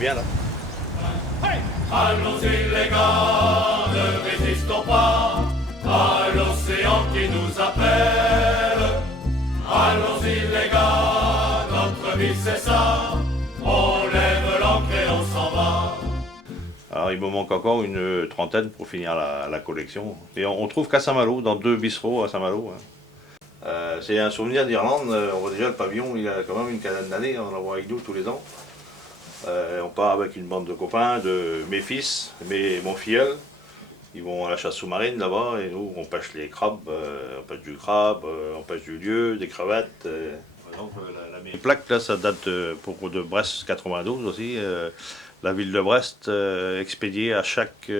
bien là. Allons-y les gars, ne résistons pas à l'océan qui nous appelle. Allons-y les gars, notre vie c'est ça, on lève l'ancre et on s'en va. Alors il me manque encore une trentaine pour finir la collection. Et on trouve qu'à Saint-Malo, dans 2 bistrots à Saint-Malo. C'est un souvenir d'Irlande. On voit déjà le pavillon, il a quand même une quinzaine d'années, on l'envoie avec nous tous les ans. On part avec une bande de copains, de mes fils, mon filleul. Ils vont à la chasse sous-marine là-bas et nous on pêche les crabes, on pêche du crabe, on pêche du lieu, des crevettes. Par exemple, la plaque là, ça date de Brest 92 aussi. La ville de Brest expédiait à chaque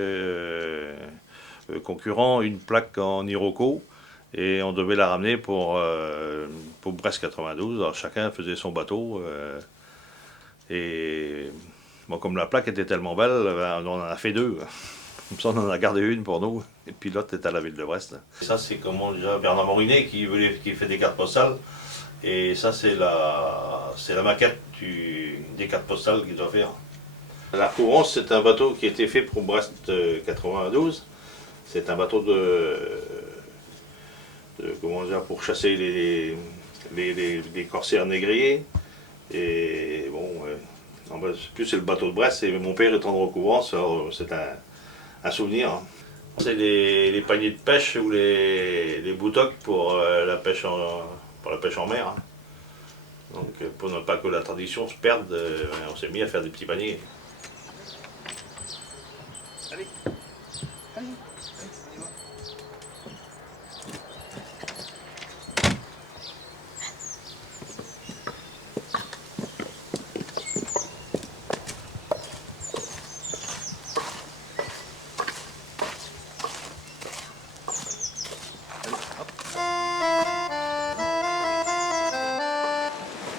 concurrent une plaque en Iroko et on devait la ramener pour Brest 92. Alors chacun faisait son bateau. Et bon, comme la plaque était tellement belle, ben, on en a fait 2. Comme ça, on en a gardé une pour nous, et puis l'autre est à la ville de Brest. Et ça, c'est comment déjà Bernard Morinet qui fait des cartes postales. Et ça, c'est la maquette des cartes postales qu'il doit faire. La Courance, c'est un bateau qui a été fait pour Brest 92. C'est un bateau comment dire, pour chasser les corsaires négriers. Et bon, plus c'est le bateau de Brest, et mon père étant de Recouvrance, c'est un souvenir. Hein. C'est les paniers de pêche ou les boutocs pour la pêche en mer. Hein. Donc pour ne pas que la tradition se perde, on s'est mis à faire des petits paniers. Allez. Allez.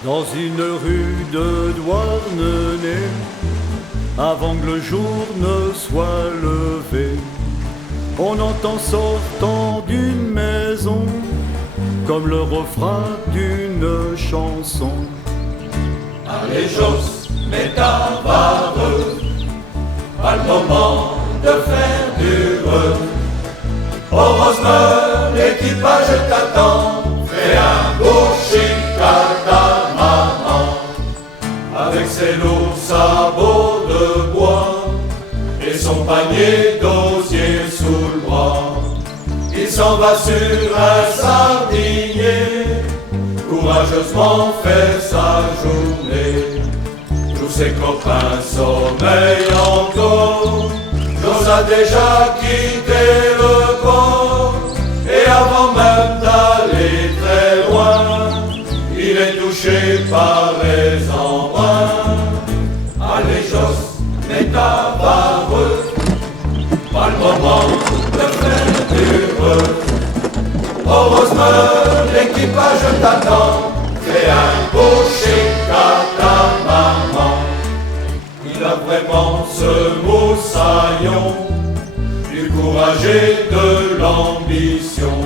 Dans une rue de Douarnenez, avant que le jour ne soit levé, on entend sortant d'une maison comme le refrain d'une chanson. Allez Joss, mets ta vareuse, pas le moment de faire du reux. Au Rosemeur, l'équipage t'attend, fais un beau chic à ta maman. Avec ses lourds sabots de bois et son panier d'osier sous le bras, il s'en va sur un sardinier, courageusement faire sa journée. Tous ses copains sommeillent encore, Joss a déjà quitté le port, et avant même d'aller très loin, il est touché par les embruns. Allez Joss, mets ta vareuse, pas le moment de faire du reux. Au Rosemeur, l'équipage t'attend, fais un beau chic à ta maman. Il a vraiment ce moussaillon, du courage et de l'ambition.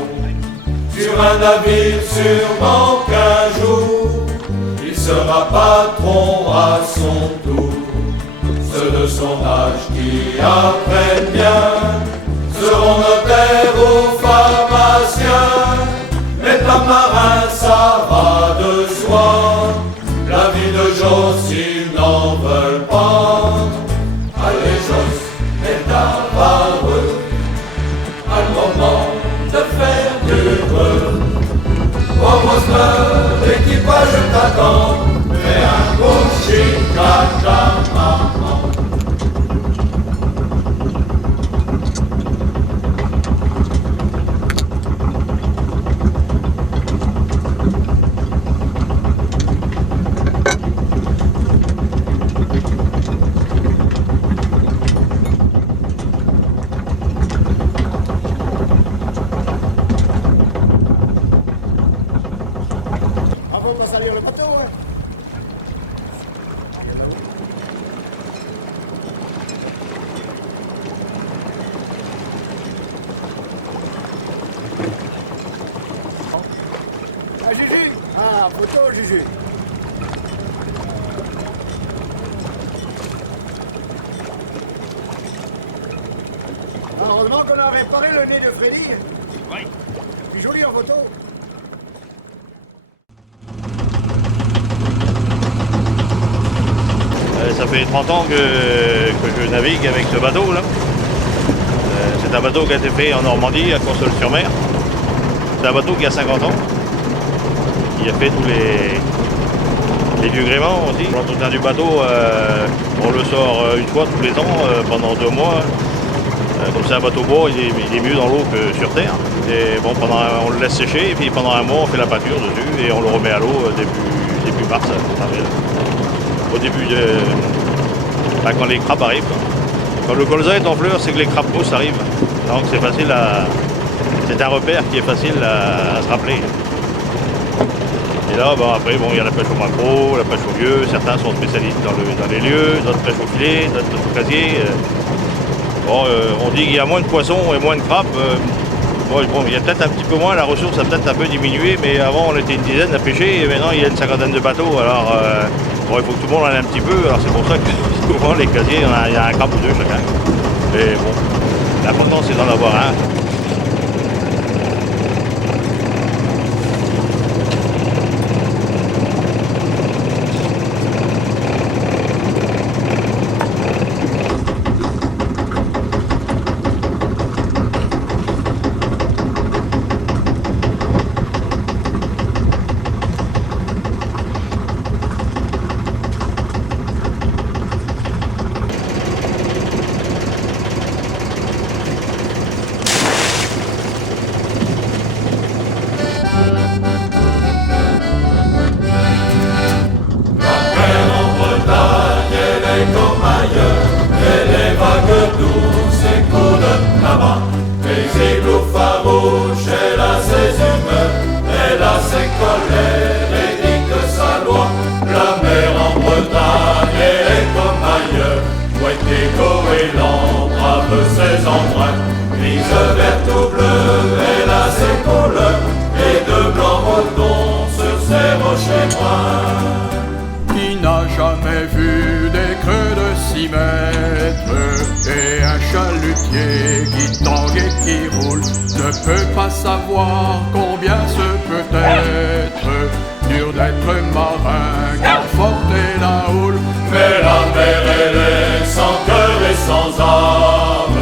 Sur un navire, sûrement qu'un jour, il sera patron à son tour. Ceux de son âge qui apprennent bien seront notaires ou pharmaciens, mais pas marins, ça va de soi. La vie de Joss, ils n'en veulent pas. Allez Joss, mets ta vareuse, à le moment de faire du reux. Au Rosemeur, l'équipage t'attend, fais un beau chic à ta maman. Avant de salir le bateau, ouais. Ah, Juju! Ah, photo, Juju! Heureusement qu'on a réparé le nez de Freddy. Oui. Plus joli en photo. Ça fait 30 ans que je navigue avec ce bateau là. C'est un bateau qui a été fait en Normandie, à Courseulles-sur-Mer. C'est un bateau qui a 50 ans. Il a fait tous les vieux gréements aussi. L'entretien du bateau, on le sort une fois tous les ans pendant 2 mois. Comme c'est un bateau bois, il est mieux dans l'eau que sur terre. Et bon, on le laisse sécher et puis pendant un mois on fait la pâture dessus et on le remet à l'eau début mars, avril. Au début quand les crabes arrivent. Quand le colza est en fleurs, c'est que les crabes pousses arrivent. Donc c'est facile c'est un repère qui est facile à se rappeler. Et là, après, il y a la pêche au maquereau, la pêche au lieu. Certains sont spécialistes dans les lieux, d'autres pêchent au filet, d'autres au casier. On dit qu'il y a moins de poissons et moins de crabes. Il y a peut-être un petit peu moins, la ressource a peut-être un peu diminué, mais avant on était une dizaine à pêcher et maintenant il y a une 50aine de bateaux. Alors il faut que tout le monde en ait un petit peu, alors c'est pour ça que souvent les casiers, il y a un crabe ou deux chacun. Mais bon, l'important c'est d'en avoir un. Qui n'a jamais vu des creux de 6 mètres et un chalutier qui tangue et qui roule ne peut pas savoir combien ce peut être dur d'être marin, qu'emporter la houle. Mais la mer elle est sans cœur et sans âme,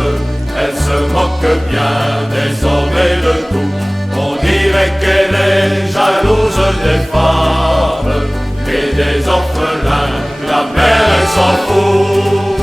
elle se moque bien des hommes et de tout. On dirait qu'elle est jalouse des femmes et des orphelins, la mer elle s'en fout.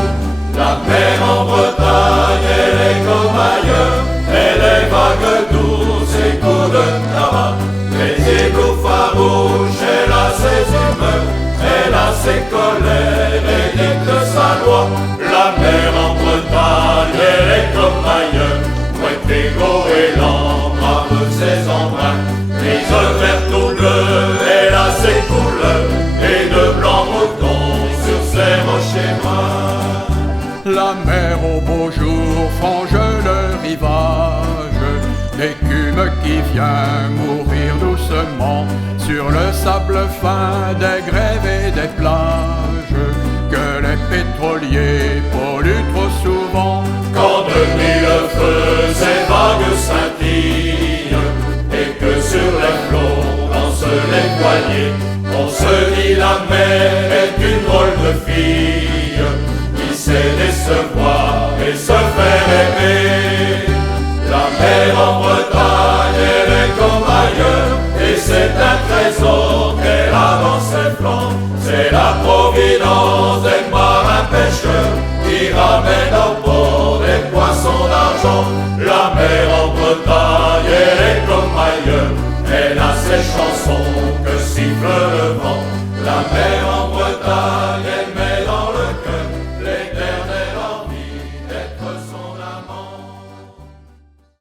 La mer en Bretagne elle est comme ailleurs, elle est vague douce et coup de tabac. Les égouts farouches, elle a ses humeurs, elle a ses colères et dicte sa loi. La mer en Bretagne elle est comme ailleurs, Pointe-Égaud et l'Ambre ses embruns, grise verte ou bleue, elle a ses couleurs, et de blanc mouton sur ses rochers bruns. La mer au beau jour frange le rivage, l'écume qui vient mourir doucement sur le sable fin des grèves et des plages, que les pétroliers polluent trop souvent. Quand de mille feux ces vagues scintillent, et que sur les flots dansent les voiliers, on se dit la mer est une drôle de fille, qui sait décevoir et se faire aimer. La mer en Bretagne elle est comme ailleurs, et c'est un trésor qu'elle a dans ses flancs. C'est la providence des marins pêcheurs qui ramènent au port des poissons d'argent.